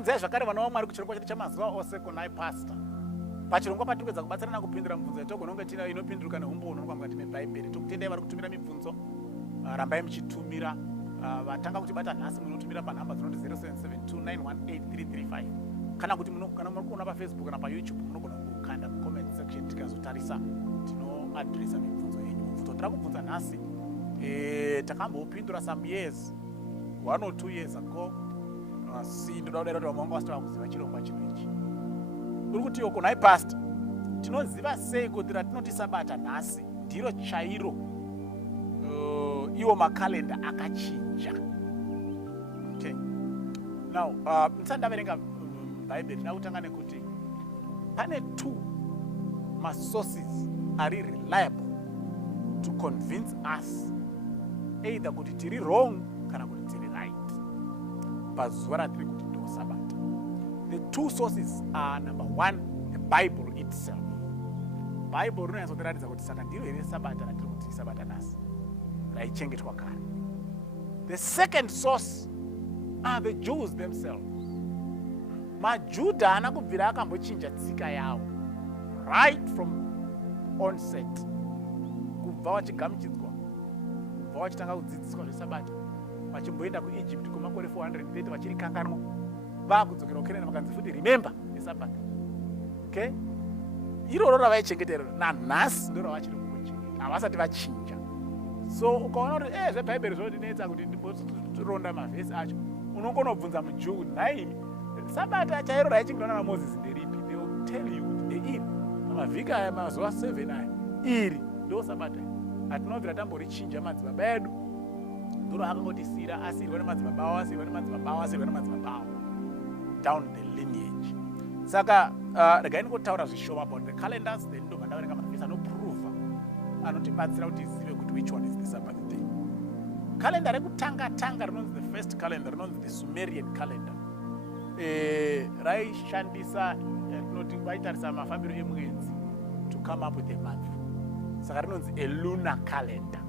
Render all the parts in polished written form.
Nzai zvakare vana vaMwari kuchirongwa chedu chamazuva ose kunai pastor. Pachirongwa patikuedza kubatsirana kupindura mibvunzo yatogona kunge tina inopinduruka nehumbo hunoonekwa mukati meBhaibheri. Tokutendai vari kutumira mibvunzo, rambai muchitumira. Vatanga kutibata nhasi munotumira panhamba dzinoti 0772918335. Kana kuti kana muri kuona paFacebook kana paYouTube munogona kukanda mucomment section tikazotarisa tinoadresa mibvunzo yenyu. Mubvunzo tiri kubvunza nhasi takambopindura some years, 1 or 2 years ago. Si ndoda kudai kuti vamwe vanga vasitava kuziva chirongwa chino ichi. Uri kuti oko nai pastor, tinoziva sei kuti ratinoti sabata nhasi ndiro chairo iwo makalenda akachinja? Okay. Now, ndisati ndaverenga Bible, ndida kutanga nekuti pane 2 masources ari reliable to convince us either kuti tiri wrong kana kuti tiri right pazuva ratiri kuti ndo sabata. The 2 sources are, number 1, the Bible itself. Bible rinonyatsotiratidza kuti saka ndiro here sabata ratiri kuti sabata nhasi raichengetwa kare. The second source are the Jews themselves. MaJudha haana kubvira akambochinja tsika yavo right from onset, kubva vachigamuchidzwa, kubva vachitanga kudzidziswa zvesabata, vachimboenda kuEgypt kwemakore 430 vachiri kanganwa, vakudzokera kuKenani vakanzi futi remember nesabata. Okay? Iroro ravaichengetera nanhasi ndiro ravachiri kungochengeta, havasati vachinja. So ukaona kuti zveBhaibheri zvinondinetsa kuti ndimboronda mavhesi acho, unongonobvunza muJew, nhai sabata chairo raichengetwa naMozisi nderipi? They will tell you kuti iri mavhiki aya mazuva 7 aya iri ndo sabata. Hatinobvira tamborichinja madzibaba edu, ndiro akangotisiyira asiyirwa nemadzibaba avo, asiyirwa nemadzibaba avo, asiyirwa nemadzibaba avo down the lineage. Saka regai ndingotaura zvishoma about the calendars, then ndobva ndaverenga mavhesi anoprova, anotibatsira kuti tizive kuti which one is the Sabbath day. Calendar rekutanga rinonzi the first calendar, rinonzi the Sumerian calendar. Raishandisa tinoti vaitarisa mafambiro emwedzi to come up with a month. Saka rinonzi a lunar calendar.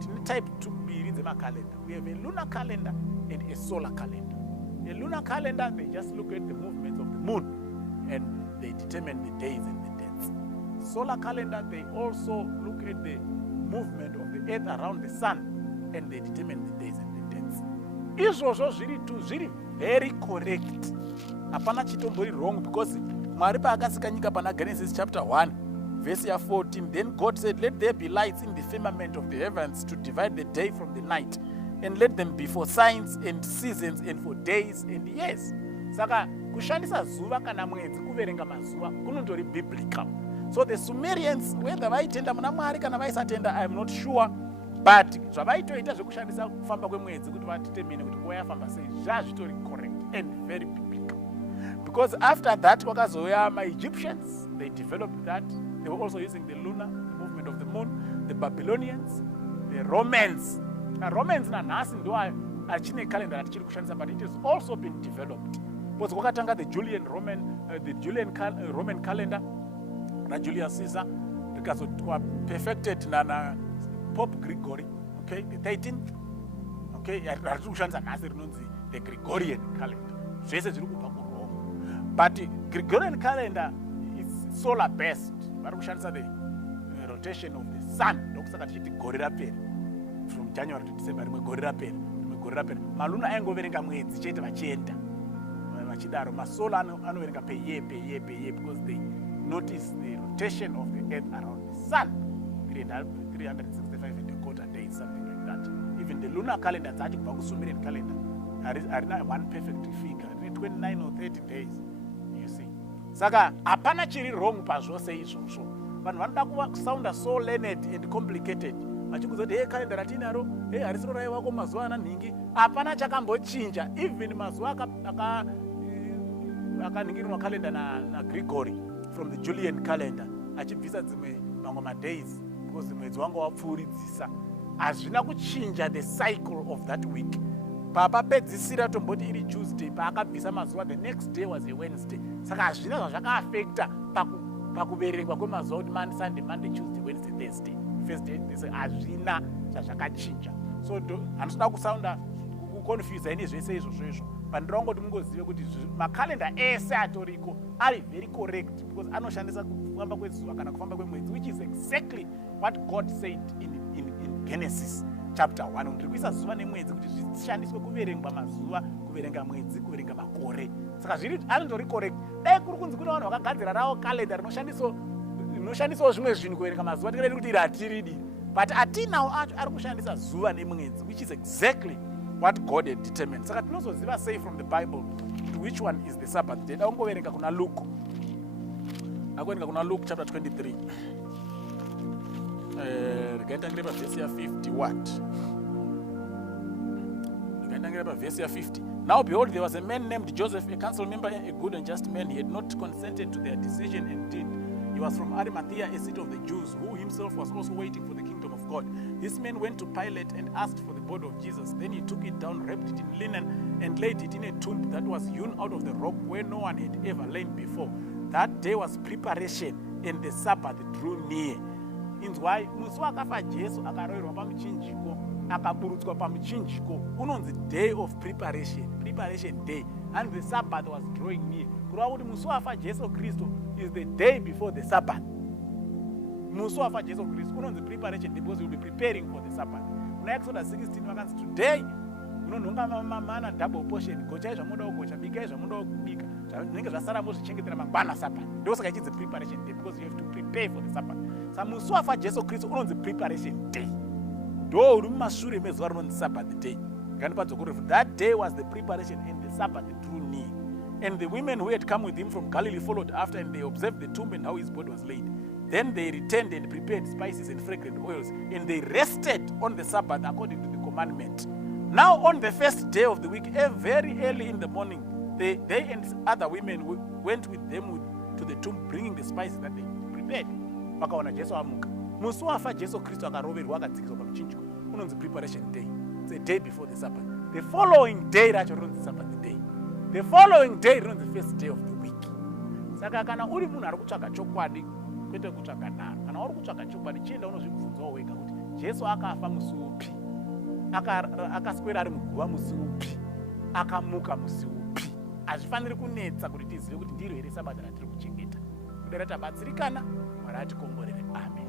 Tine type 2 dzemakalenda. We have a lunar calendar and a solar calendar. A lunar calendar, they just look at the movements of the moon and they determine the days and the dates. Solar calendar, they also look at the movement of the earth around the sun and they determine the days and the dates. Izvozvo zviri very correct. Hapana chitombori wrong, because Mwari paakasika nyika pana Genesis chapter 1 verse 14, then God said, let there be lights in the firmament of the heavens to divide the day from the night, and let them be for signs and seasons and for days and years. Saka kushandisa zuva kana mwedzi kuverenga mazuva kunondori biblical. So the Sumerians, whether vaitenda muna Mwari kana vaisatenda, I am not sure, but zvavaitoita zvekushandisa kufamba kwemwedzi kuti vatitemene kuti nguva yafamba sei, zvazvitori correct and very biblical. Because after that kwakazouya Egyptians, they developed that. They were also using the lunar, the movement of the moon. The Babylonians, the Romans. Now Romans nanhasi ndo achine calendar atichiri kushandisa, but it has also been developed. Because kwakatanga the Julian Roman calendar na Julius Caesar, rikazotwa perfected na Pope Gregory, okay, the 13th, okay, ratiri kushandisa nhasi rinonzi the Gregorian calendar. Zvese zviri kubva kuRome. But Gregorian calendar is solar based. Vari kushandisa the rotation of the sun. Ndokusaka tichiti gore rapera. From January to December, rimwe gore rapera. Maluna aingoverenga mwedzi chete vachienda. Vachidaro masola anoverenga per year, because they notice the rotation of the earth around the sun. 365 and a quarter days, something like that. Even the lunar calendar dzacho kubva kuSumerian calendar harina one perfect figure, 29 or 30 days, you see. Saka hapana chiri wrong pazvose izvozvo. Vanhu vanoda kusounda so learned and complicated. Vachikuzoti calendar ratinaro, harisiro raiwako mazuva ananhingi. Hapana chakambochinja. Even mazuva akaningirirwa calendar na Gregory from the Julian calendar, achibvisa dzimwe mamwe madays because mwedzi wanga wapfuuridzisa. Hazvina kuchinja the cycle of that week. Papapedzisira tomboti iri Tuesday, paakabvisa mazuva, the next day was a Wednesday. Saka hazvina zvazvakaafekta pakuverengwa kwemazuva kuti Sunday, Monday, Tuesday, Wednesday, Thursday, first day, hazvina zvazvakachinja. So handisina kusounda kuconfuse ini zvese izvozvo, Pandrongoti mungozive kuti makalenda ese atoriko ari very correct because anoshandisa kufamba kwezuva kana kufamba kwemwedzi, which is exactly what God said in Genesis chapter 1. Ndiri kuisa zuva nemwedzi kuti zvishandiswe kuverengwa mazuva, kuverenga mwedzi, kuverenga makore. Saka zviri anondori correct. Dai kuri kunzi kuna vanhu vakagadzira rawo kalenda rinoshandisawo zvimwe zvinhu kuverenga mazuva, tingadai kuti ratiridi. But atinawo acho ari kushandisa zuva nemwedzi, which is exactly what God had determined. Saka tinozoziva say from the Bible which one is the Sabbath day. Daungoverenga kuna Luke. Akuverenga kuna Luke chapter 23. Rikaendangira pavhesi ya50 what? Rikaendangira pavhesi ya50. Now behold, there was a man named Joseph, a council member, a good and just man. He had not consented to their decision and did. He was from Arimathea, a city of the Jews, who himself was also waiting for the kingdom of God. This man went to Pilate and asked for the body of Jesus. Then he took it down, wrapped it in linen, and laid it in a tomb that was hewn out of the rock where no one had ever lain before. That day was preparation, and the Sabbath drew near. Inzwai, musi wakafa Jesu akaroverwa pamuchinjiko, akaburutswa pamuchinjiko, unonzi day of preparation day, and the Sabbath was drawing near. Kureva kuti musi wafa Jesu Kristu is the day before the Sabbath. Musi wafa Jesu Kristu unonzi preparation day because you will be preparing for the Sabbath. Kuna Exodus 16 vakanzi today unonhonga mana double portion, gochai zvamunoda kugocha, bikai zvamunoda kubika, zvinenge zvasara muzvichengetera mangwana Sabbath. Ndosaka ichinzi preparation day because you have to prepare for the Sabbath. Saka musi wafa Jesu Kristu unonzi preparation day. Ndo uri mumashure mezuva rinonzi Sabbath day. That day was the preparation and the Sabbath drew near. And the women who had come with him from Galilee followed after, and they observed the tomb and how his body was laid. Then they returned and prepared spices and fragrant oils, and they rested on the Sabbath according to the commandment. Now on the first day of the week, very early in the morning, they and other women went with them to the tomb, bringing the spices that they prepared. Vakaona Jesu amuka. Musi wafa Jesu Kristu akaroverwa akadzikiswa pamuchinjiko. Unonzi preparation day. It's a day before the Sabbath. The following day racho rinonzi Sabbath day. The following day rinonzi first day of the week. Saka kana uri munhu ari kutsvaga chokwadi kwete kutsvaga nharo, kana uri kutsvaga chokwadi chienda unozvibvunzawo wega kuti Jesu akafa musi upi, akaswera ari muguva musi upi, akamuka musi upi. Hazvifaniri kunetsa kuti tizive kuti ndiro here Sabbath ratiri kuchengeta. Kudera tabatsirikana, Mwari atikomborere. Amen.